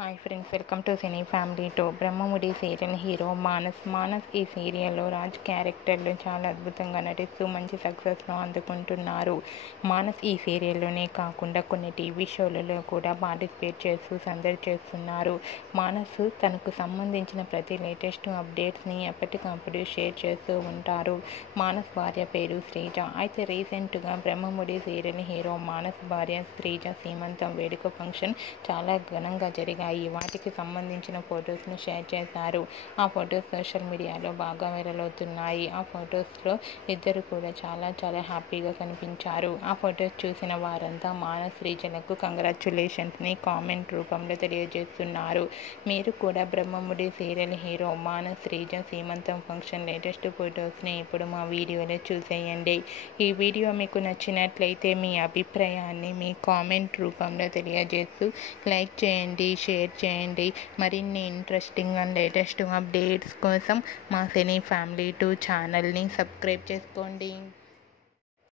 Hi friends, welcome to cine family two. Brahmamudi serial hero Manas ఈ సీరియల్లో రాజ్ క్యారెక్టర్లో చాలా అద్భుతంగా నటిస్తూ మంచి సక్సెస్ను అందుకుంటున్నారు. మానస్ ఈ సీరియల్లోనే కాకుండా కొన్ని టీవీ షోలలో కూడా పార్టిసిపేట్ చేస్తూ సందడి చేస్తున్నారు. మానస్ తనకు సంబంధించిన ప్రతి లేటెస్ట్ అప్డేట్స్ని ఎప్పటికప్పుడు షేర్ చేస్తూ ఉంటారు. మానస్ భార్య పేరు శ్రీజ. అయితే రీసెంట్గా బ్రహ్మముడి సీరియల్ హీరో మానస్ భార్య శ్రీజ సీమంతం వేడుక ఫంక్షన్ చాలా ఘనంగా జరిగాయి. వాటికి సంబంధించిన ఫొటోస్ని షేర్ చేశారు. ఆ ఫొటోస్ సోషల్ మీడియాలో బాగా వైరల్ అవుతున్నాయి. ఆ ఫొటోస్లో ఇద్దరు కూడా చాలా హ్యాపీగా కనిపించారు. ఆ ఫొటోస్ చూసిన వారంతా మానస్ శ్రీజలకు కంగ్రాచ్యులేషన్స్ని కామెంట్ రూపంలో తెలియజేస్తున్నారు. మీరు కూడా బ్రహ్మముడి సీరియల్ హీరో మానస్ శ్రీజ సీమంతం ఫంక్షన్ లేటెస్ట్ ఫొటోస్ని ఇప్పుడు మా వీడియోలో చూసేయండి. ఈ వీడియో మీకు నచ్చినట్లయితే మీ అభిప్రాయాన్ని మీ కామెంట్ రూపంలో తెలియజేస్తూ లైక్ చేయండి, షేర్ చేయండి. మరిన్ని ఇంట్రెస్టింగ్ అండ్ లేటెస్ట్ అప్డేట్స్ కోసం మా సినీ ఫ్యామిలీ 2 ఛానల్ని సబ్స్క్రైబ్ చేసుకోండి.